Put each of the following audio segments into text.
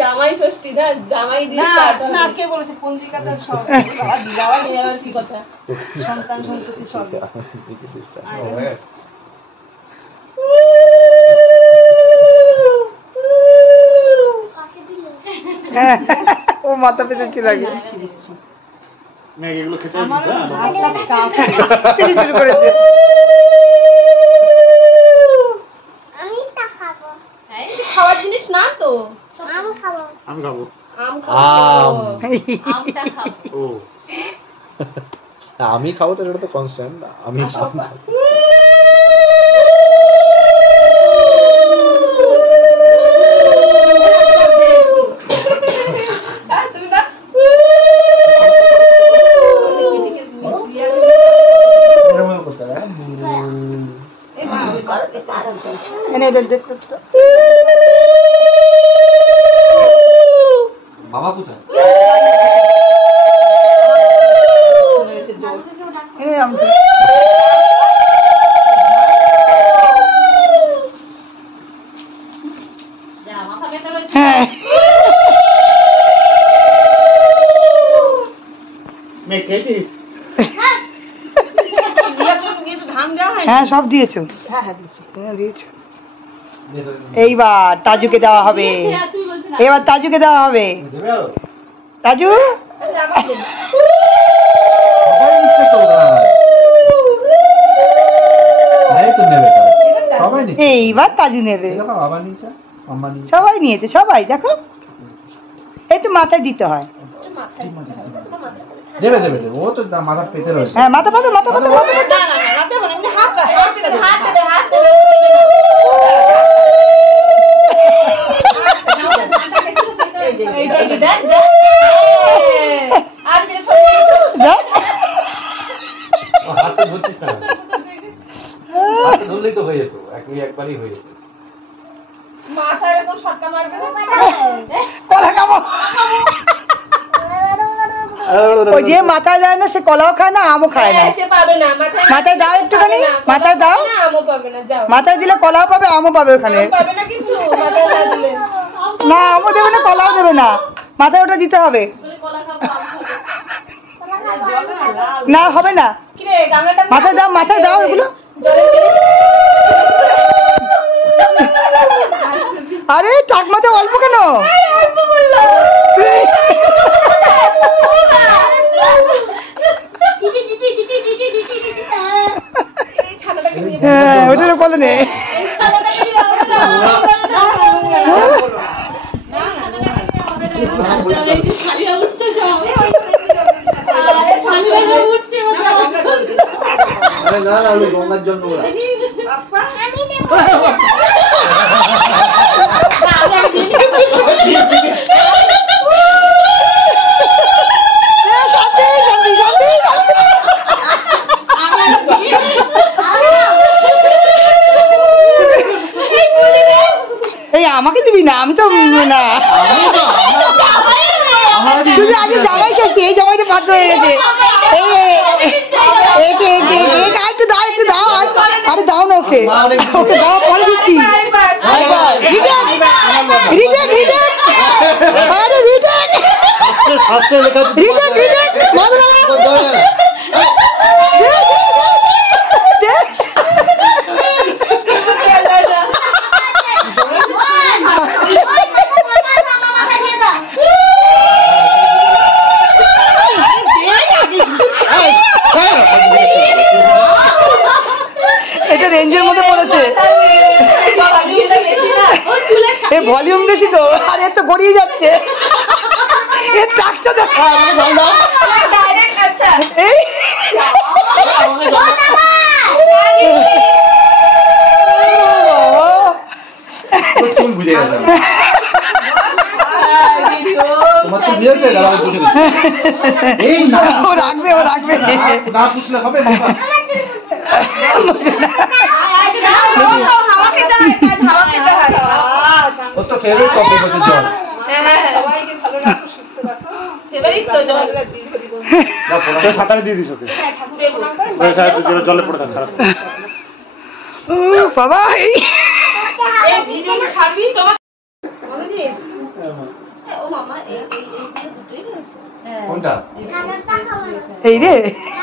জামাই ষষ্ঠী না, জামাই দিয়ে না কে বলেছে পঞ্জিকাতে সব আর কি কথা সন্তান সন্ততি সব ও মাথা পেতেছিল আগে এগুলো খেতে শুরু করেছে। খাওয়ার জিনিস না তো, আমি খাবো আম খাবো। ও আমি খাবো তো, এটা তো কনস্ট্যান্ট। আমি বাবা কোথায়? হ্যাঁ মেয়ে খেয়েছিস? হ্যাঁ সব দিয়েছো। হ্যাঁ হ্যাঁ দিচ্ছি দিয়েছো। এইবার তাজুকে দেওয়া হবে, এবার তাজুকে দেওয়া হবে। তাজু এইবার তাজু নেবে। সবাই নিয়েছে, সবাই দেখো। এই তো মাথায় দিতে হয়। দেবে দেবে দেবে, ও তো মাথা পেতে রয়েছে। হ্যাঁ মাথা পাতো, মাথা পাতো, মাথা পাতো। হাতে ধরছিস না, হাতে ধরলেই তো হয়ে যেত, একবারই হয়ে যেত। মাথা এরকম শটকা মারবে না, কলা খাবো। ওই যে মাথায় দেয় না, সে কলাও খায় না, আমও খায় না। সে পাবে না। মাথায় দাও একটুখানি, মাথায় দাও। না, আমও পাবে না। যাও, মাথায় দিলে কলাও পাবে, আমও পাবে ওখানে। পাবে না কিন্তু মাথায় না দিলে। না আমও দেবে না, কলাও দেবে না, মাথায় ওটা দিতে হবে। না হবে না, মাথায় দাও, মাথায় দাও এগুলো। আরে টাকমাতে অল্প কেন? হ্যাঁ ওটা বলে নে। গঙ্গার জল এই আমাকে দিবি না, আমি তো না। শুধু আগে জামাই ষষ্ঠী, এই জামাইটা বাদ হয়ে গেছে। একটু দাও, একটু দাও। আরে দাও না ওকে, ওকে দাও, পরে দিচ্ছি। এটা রেঞ্জের মধ্যে পড়েছে, ভলিউম বেশি তো, আর এর তো গড়িয়ে যাচ্ছে। এর টাকটা দেখা চুল বুঝে গেছে তোমার চুল বুঝেছে। এই না ও রাখবে, ও রাখবে না পুছলে হবে না। ও তো ফেভারিট টপিক হচ্ছে জল। সবাইকে ভালো রাখো, সুস্থ রাখো। ফেভারিট তো জল। না সাঁতারে দিয়ে দিস ওকে, জলে পড়ে থাক। ও বাবা, এই ভিডিও ছাড়বি তোমাকে এই রে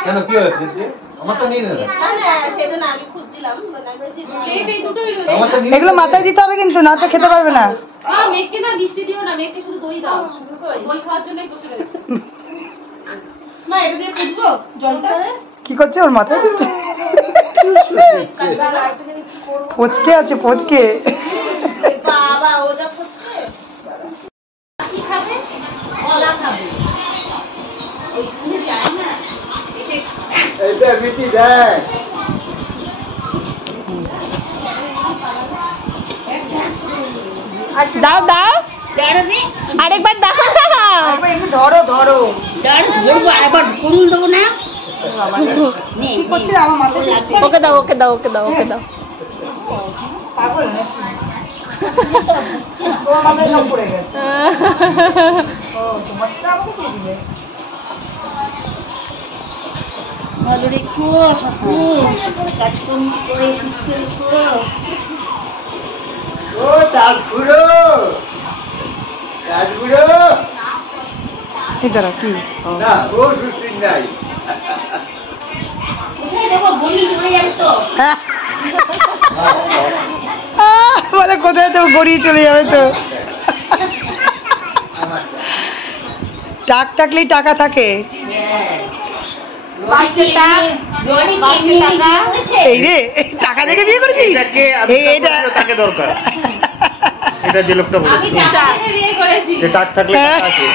কেন কি হয়েছে? আমারটা নিয়ে নেবে। আমারটা নিয়ে এগুলো মাথায় দিতে হবে কিন্তু, না তো খেতে পারবে না। মেঘকে না মিষ্টি দিও না, মেঘকে শুধু দই দাও। দই খাওয়ার জন্যই বসে রয়েছে। মা এটা দিয়ে ফুটবো জলটা কি করছে ওর মাথায় দিচ্ছে? পচকে আছে পচকে। বাবা ও যা ফুটছে কি খাবে? কলা খাবে। ওইখানে যায় না। এইটা মিটি দেয়। দাও দাও আরেকবার দেখো না, একটু ধরো ধরো। ওকে দাও ওকে দাও ওকে দাও ওকে দাও। পাগল নাকি? তোমার মাথায় সব পড়ে গেছে। ও তোমারটা আমাকে দিয়ে দিলে। ভালো রেখো সাথে কাজকর্ম করে সুস্থ রেখো। ও দাসগুড়ো, দাসগুড়ো। ঠিক দাঁড়া কি না ও সুস্থির নাই। কোথায় দেবো বলি চলে যাবে তো। বলে কোথায় তো গড়িয়ে চলে যাবে তো। টাক থাকলেই টাকা থাকে। এই রে টাকা দেখে বিয়ে করেছিস? এটাকে আবিষ্কার করতে তাকে দরকার। এটা যে লোকটা বলেছে আমি টাকা দেখে বিয়ে করেছি। যে টাক থাকলে টাকা আছে।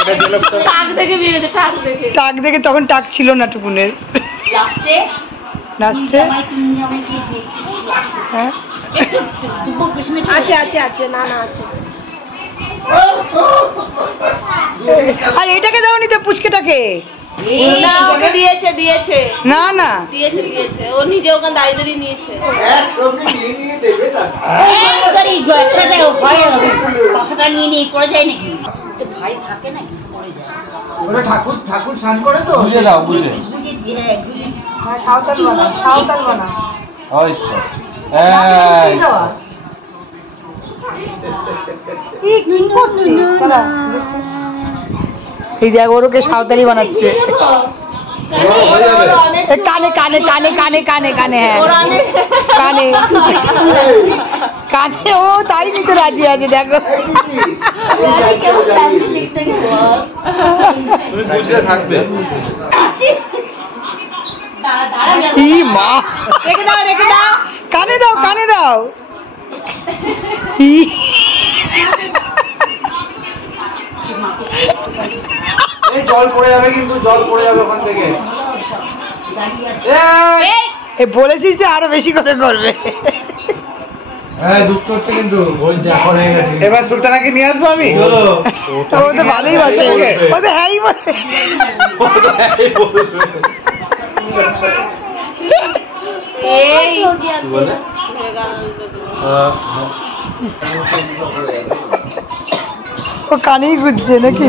এটা যে লোকটা টাক দেখে বিয়ে করেছে, টাক দেখে। টাক দেখে তখন টাক ছিল না টুকুনের। লাস্টে লাস্টে হ্যাঁ আছে আছে আছে, না না আছে। আর এটাকে দাওনি তো পুচকেটাকে? না ওকে দিয়েছে দিয়েছে না না দিয়েছে দিয়েছে, ও নিজে ওখানে দাঁড়িয়ে নিয়েছে। একসঙ্গে নিয়ে নিয়ে দেবে তাকে। কথাটা নিয়ে নিয়ে করে যায় নাকি? ভাই থাকে নাকি করে যায়। ওরা ঠাকুর ঠাকুর স্নান করে তো। বুঝে দাও বুঝে। গুজি দিয়ে গুজি সাঁওতাল বানা সাঁওতাল বানা। হয় তো। কি করছিস দাঁড়া দেখছিস? এই দেখ ওরকে সাঁওতালি বানাচ্ছে। কানে কানে কানে কানে কানে কানে হ্যাঁ কানে কানে ও তাই নিতে রাজি আছে দেখো। তুমি বুঝে থাকবে। ই মা রেখে দাও রেখে দাও। কানে দাও কানে দাও। ই এই জল পড়ে যাবে কিন্তু, জল পড়ে যাবে ওখান থেকে। এ বলেছিস যে আরো বেশি করে করবে। হ্যাঁ দুধ করতে কিন্তু ওই এখন হয়ে গেছে। এবার সুলতানাকে নিয়ে আসবো আমি। ও তো ভালোই বাসে, ও তো হ্যাঁই বলে। এই বলে ও কানেই গুজছে নাকি?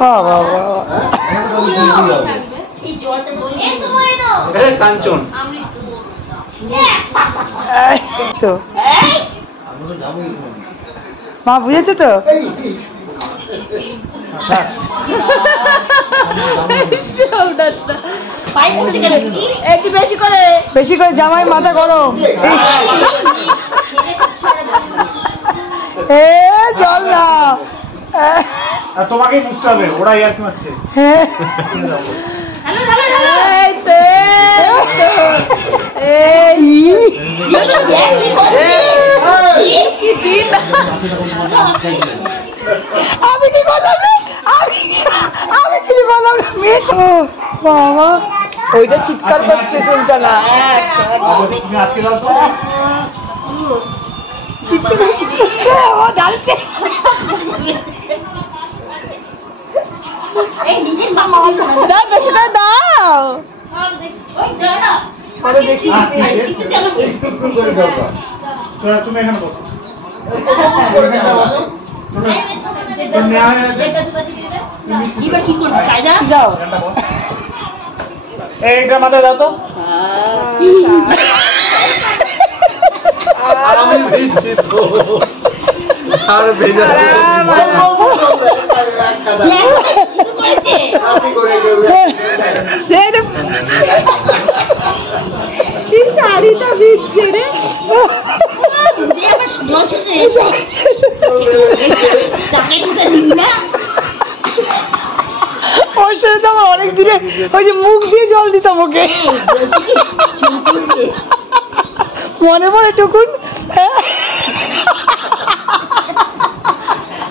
বাবা কাঞ্চন তো মা বুঝেছে তো? একটু বেশি করে বেশি করে জামাই মাথা গরম। এ চল না। আর তোমাকেই বুঝতে হবে, ওরা ইয়ার কি মারছে। হ্যাঁ এই তো আমি কি করলাম রে? আমি কি করলাম রে? মেয়ে তো বাবা ওইটা চিৎকার করছে শুনতে না। তুমি আজকে দাও তো। কিচ্ছু না, কিচ্ছু না, ও জ্বালছে। দাও বেশি করে দাও। সরো দেখি। তুমি এখানে বসো। দাও। এইটা মাথায় দাও তো। আমি ভিজছি তো। ছাড় ভেজা। শাড়িটা ভিজছে রে ওর সাথে তো আমার অনেক দিনে ওই যে মুখ দিয়ে জল দিতাম ওকে মনে পড়ে টুকুন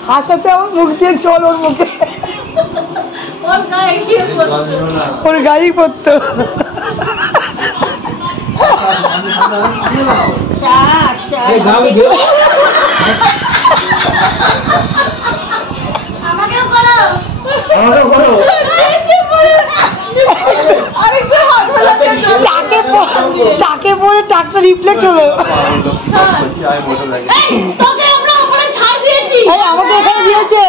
হাসাতে আমার মুখ দিয়ে জল ওর মুখে ওর গায়ে পড়তো টাকে পরে টাকটা রিফ্লেক্ট হলো আমাকে এখানে দিয়েছে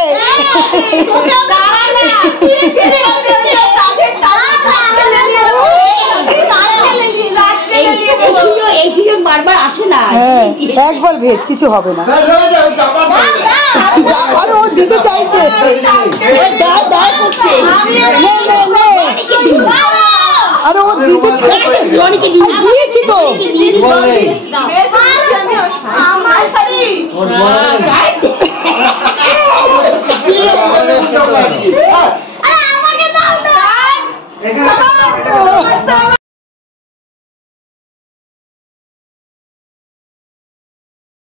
বারবার আসে না একবার ভেজ কিছু হবে না আরে ও দিতে চাইছে আরে ও দিতে চাইছে দিয়েছি তো